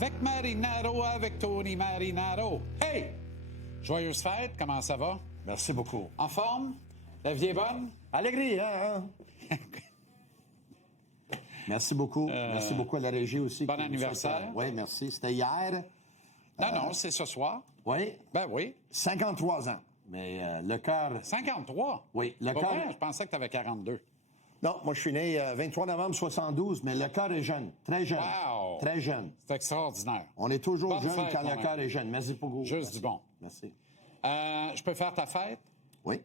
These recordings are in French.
avec Marinaro, avec Tony Marinaro. Hey! Joyeuse fête, comment ça va? Merci beaucoup. En forme? La vie est bonne? Allégria, hein? Merci beaucoup. Merci beaucoup à la régie aussi. Bon anniversaire. Oui, merci. C'était hier. Non, c'est ce soir. Oui. Ben oui. 53 ans. Mais le cœur... 53? Oui, le Pas cœur... vrai, je pensais que tu avais 42. Non, moi, je suis né 23 novembre 72, mais le cœur est jeune. Très jeune. Wow! Très jeune. C'est extraordinaire. On est toujours Bonne jeune fête, quand mon le cœur ami. est jeune. Merci beaucoup. Juste Merci. du bon. Merci. Je peux faire ta fête? Oui.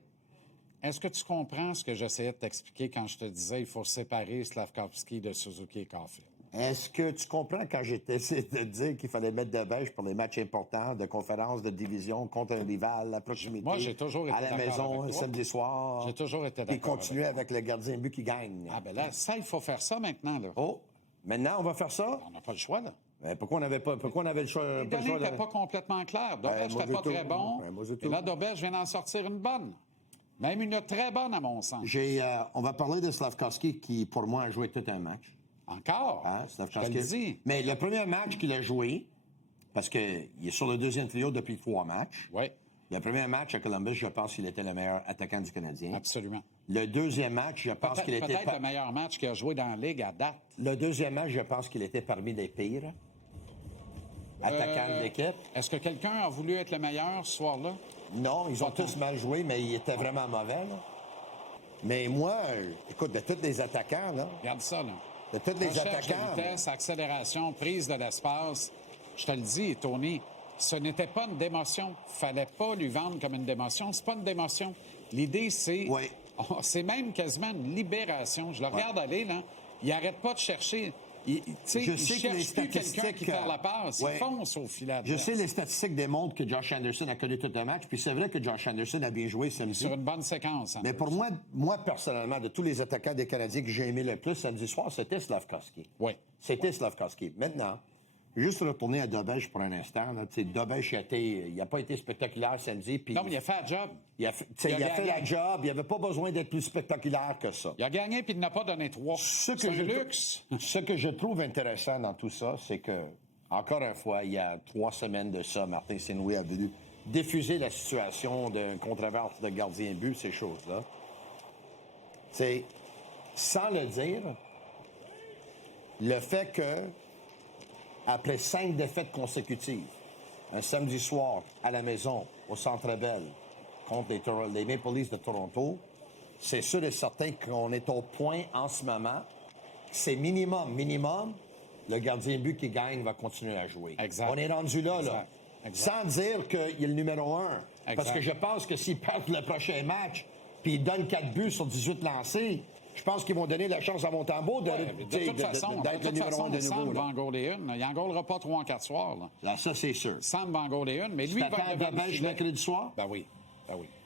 Est-ce que tu comprends ce que j'essayais de t'expliquer quand je te disais qu'il faut séparer Slavkovski de Suzuki et Caulfield? Est-ce que tu comprends quand j'étais essayé de dire qu'il fallait mettre de beige pour les matchs importants de conférences de division contre un rival à proximité? Moi, j'ai toujours été à la d'accord maison avec toi. samedi soir. J'ai toujours été Et d'accord continuer avec le gardien de but qui gagne. Ah, ben là, ça, il faut faire ça maintenant, là. Oh, maintenant on va faire ça? On n'a pas le choix, là. Pourquoi on avait le choix? Les données n'étaient pas complètement claires. Doberge n'était pas très bon. Et là, Doberge vient d'en sortir une bonne. Même une très bonne, à mon sens. On va parler de Slavkovski qui, pour moi, a joué tout un match. Encore? Hein, Je te le dis. Mais le premier match qu'il a joué, parce qu'il est sur le deuxième trio depuis 3 matchs. Oui. Le premier match à Columbus, je pense qu'il était le meilleur attaquant du Canadien. Absolument. Le deuxième match, je pense qu'il était... Peut-être le meilleur match qu'il a joué dans la Ligue à date. Le deuxième match, je pense qu'il était parmi les pires attaquants de l'équipe. Est-ce que quelqu'un a voulu être le meilleur ce soir-là? Non, ils ont Pas tous tant. mal joué, mais il était vraiment mauvais, là. Mais moi, écoute, de tous les attaquants, là, Regarde ça, là. de tous les Recherche attaquants... de vitesse, accélération, prise de l'espace. Je te le dis, Tony, ce n'était pas une démotion. Fallait pas lui vendre comme une démotion. C'est pas une démotion. L'idée, c'est... Oui. C'est même quasiment une libération. Je le regarde aller, là. Il arrête pas de chercher. Il cherche plus quelqu'un qui perd la passe. Ouais. Il fonce au filet. Je sais, les statistiques démontrent que Josh Anderson a connu tout un match, puis c'est vrai que Josh Anderson a bien joué samedi. Sur une bonne séquence. Mais pour moi, personnellement, de tous les attaquants des Canadiens que j'ai aimé le plus samedi soir, c'était Slavkovski. Oui. C'était Slavkovski. Maintenant, juste retourner à Dobesch pour un instant. Dobesch, il n'a pas été spectaculaire samedi. Puis Non, mais il a fait la job. il a fait la job. Il n'avait pas besoin d'être plus spectaculaire que ça. Il a gagné puis il n'a pas donné 3. C'est un luxe. Ce que je trouve intéressant dans tout ça, c'est que, encore une fois, il y a 3 semaines de ça, Martin Saint-Louis a voulu diffuser la situation d'une controverse de gardien but, ces choses-là. C'est, sans le dire, le fait que, après 5 défaites consécutives, un samedi soir, à la maison, au Centre Bell, contre les Maple Leafs de Toronto, c'est sûr et certain qu'on est au point en ce moment. C'est minimum, le gardien but qui gagne va continuer à jouer. Exact. On est rendu là. Exact. Sans dire qu'il est le numéro 1. Exact. Parce que je pense que s'ils perdent le prochain match, puis ils donnent 4 buts sur 18 lancés, je pense qu'ils vont donner la chance à Montembeault De toute façon, d'être le numéro 1 de Sam nouveau. va Là. en gauler une. Il n'engolera pas 3 en 4 soirs. Là. Là, ça, c'est sûr. Sam va en gauler une, mais lui, il va T'attends devant le Dobesch filet. mercredi soir? Ben oui.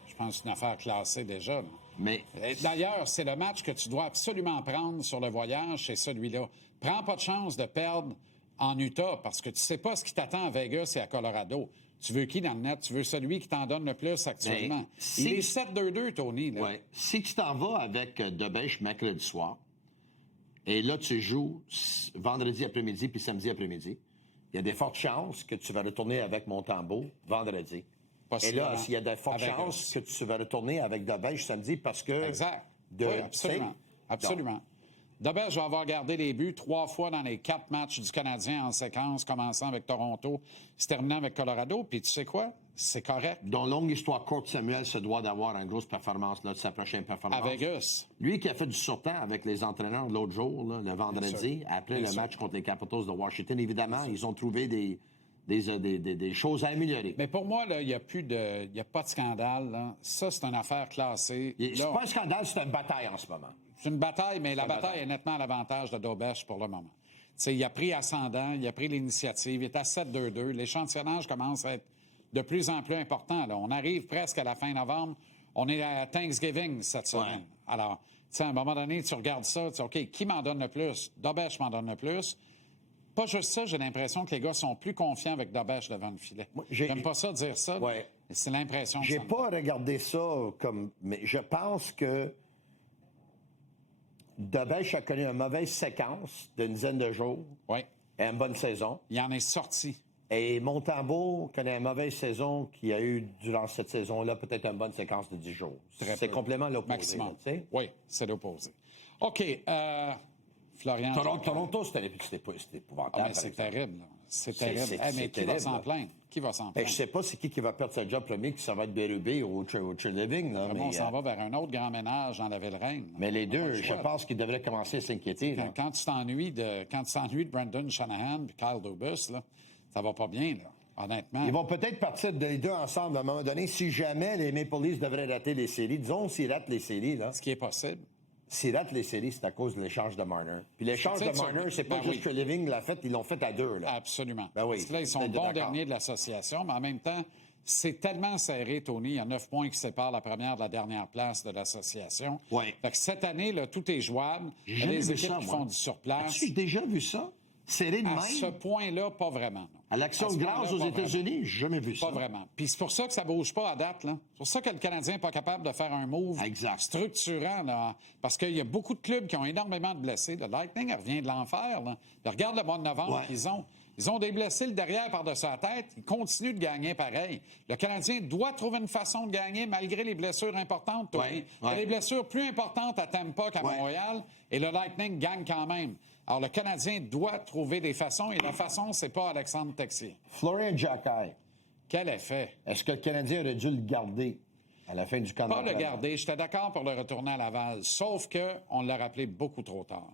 Je pense que c'est une affaire classée déjà. Là. Mais Et d'ailleurs, c'est le match que tu dois absolument prendre sur le voyage, c'est celui-là. Prends pas de chance de perdre en Utah parce que tu sais pas ce qui t'attend à Vegas et à Colorado. Tu veux qui dans le net? Tu veux celui qui t'en donne le plus actuellement. Mais Il est 7-2-2, Tony. Là. ouais. Si tu t'en vas avec Dobesch mercredi soir, et là, tu joues vendredi après-midi puis samedi après-midi, il y a des fortes chances que tu vas retourner avec Montembeault vendredi. Et là, il y a de fortes chances que tu vas retourner avec Dobesch samedi parce que... Exact. Oui, absolument. Absolument. Dobesch va avoir gardé les buts 3 fois dans les 4 matchs du Canadien en séquence, commençant avec Toronto, se terminant avec Colorado. Puis tu sais quoi? C'est correct. Dans longue histoire courte, Samuel se doit d'avoir une grosse performance là, de sa prochaine performance. À Vegas. Lui qui a fait du surtemps avec les entraîneurs de l'autre jour, là, le vendredi, après le match contre les Capitals de Washington, évidemment, ils ont trouvé des choses à améliorer. Mais pour moi, là, il n'y a pas de scandale. Là. Ça, c'est une affaire classée. C'est pas un scandale, c'est une bataille en ce moment. C'est une bataille, mais la bataille est nettement à l'avantage de Dobesch pour le moment. T'sais, il a pris ascendant, il a pris l'initiative, il est à 7-2-2. L'échantillonnage commence à être de plus en plus important. Là. On arrive presque à la fin novembre. On est à Thanksgiving cette semaine. Ouais. Alors, à un moment donné, tu regardes ça, tu dis, OK, qui m'en donne le plus? Dobesch m'en donne le plus. Pas juste ça, j'ai l'impression que les gars sont plus confiants avec Dobesch devant le filet. J'aime pas ça dire ça, ouais. mais c'est l'impression que J'ai ça me pas regardé ça comme... Mais je pense que Dobesch a connu une mauvaise séquence d'une dizaine de jours. Oui. a une bonne saison. Il en est sorti. Et Montembeault connaît une mauvaise saison qu'il a eu durant cette saison-là, peut-être une bonne séquence de 10 jours. C'est complètement l'opposé. Maximum. Tu sais? Oui, c'est l'opposé. OK. Florian. Toronto, c'était épouvantable. Mais c'est terrible. Là. C'est terrible. Mais qui va s'en plaindre? Qui va s'en plaindre? Je ne sais pas c'est qui va perdre sa job premier, que ça va être Bérubé ou Living. On s'en va vers un autre grand ménage dans la Ville-Reine. Mais les deux, je pense qu'ils devraient commencer à s'inquiéter. Quand tu t'ennuies de Brendan Shanahan et Kyle Dubas, là, ça va pas bien, là, honnêtement. Ils vont peut-être partir les deux ensemble à un moment donné. Si jamais les Maple Leafs devraient rater les séries, disons s'ils ratent les séries. Là, ce qui est possible. S'ils ratent les séries, c'est à cause de l'échange de Marner. Puis l'échange de Marner, c'est pas juste que Living l'a fait, ils l'ont fait à deux. Là. Absolument. Ben oui, parce que là, ils sont bons derniers de l'association, mais en même temps, c'est tellement serré, Tony. Il y a 9 points qui séparent la première de la dernière place de l'association. Oui. Fait que cette année, là, tout est jouable. Il y a des équipes qui font du surplace. As-tu déjà vu ça? Serré de même? À ce point-là, pas vraiment. Non. À l'Action de grâce aux États-Unis, j'ai jamais vu ça. Pas vraiment. Puis c'est pour ça que ça bouge pas à date. Là. C'est pour ça que le Canadien n'est pas capable de faire un move structurant. Là, parce qu'il y a beaucoup de clubs qui ont énormément de blessés. Le Lightning revient de l'enfer. Là. Regarde le mois de novembre qu'ils ont. Ils ont des blessés le derrière par-dessus la tête. Ils continuent de gagner pareil. Le Canadien doit trouver une façon de gagner malgré les blessures importantes. Il y a des blessures plus importantes à Tampa qu'à Montréal. Et le Lightning gagne quand même. Alors, le Canadien doit trouver des façons, et la façon, c'est pas Alexandre Texier. Florian Jacquet. Quel effet? Est-ce que le Canadien aurait dû le garder à la fin du camp d'entraînement? Pas le garder. J'étais d'accord pour le retourner à Laval, sauf qu'on l'a rappelé beaucoup trop tard.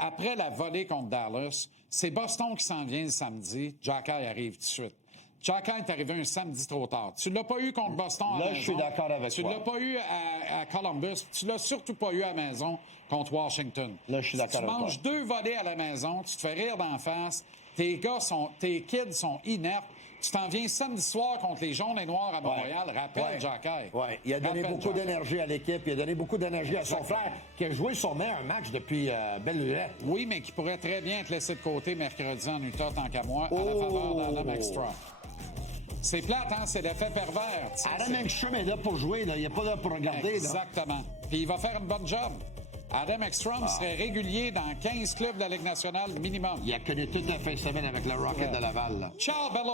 Après la volée contre Dallas, c'est Boston qui s'en vient le samedi. Jacquet arrive tout de suite. Jacquet est arrivé un samedi trop tard. Tu l'as pas eu contre Boston à la maison. Là, je suis d'accord avec toi. Tu l'as pas eu à Columbus. Tu l'as surtout pas eu à la maison contre Washington. Là, je suis d'accord avec toi. Tu manges 2 volets à la maison, tu te fais rire d'en face, tes kids sont inertes. Tu t'en viens samedi soir contre les Jaunes et Noirs à Montréal. Rappelle Jacquet. Oui, il a donné beaucoup d'énergie à l'équipe. Il a donné beaucoup d'énergie à son frère, qui a joué son meilleur match depuis belle lurette. Oui, mais qui pourrait très bien être laissé de côté mercredi en Utah, tant qu'à moi, à la faveur d'Adam Ekstrom. C'est plate, hein? C'est l'effet pervers. Adam Ekstrom est là pour jouer, là. Il n'est pas là pour regarder. Exactement. Puis il va faire une bonne job. Adam Ekstrom serait régulier dans 15 clubs de la Ligue nationale minimum. Il a connu toute la fin de semaine avec le Rocket de Laval. Là. Ciao, Bello!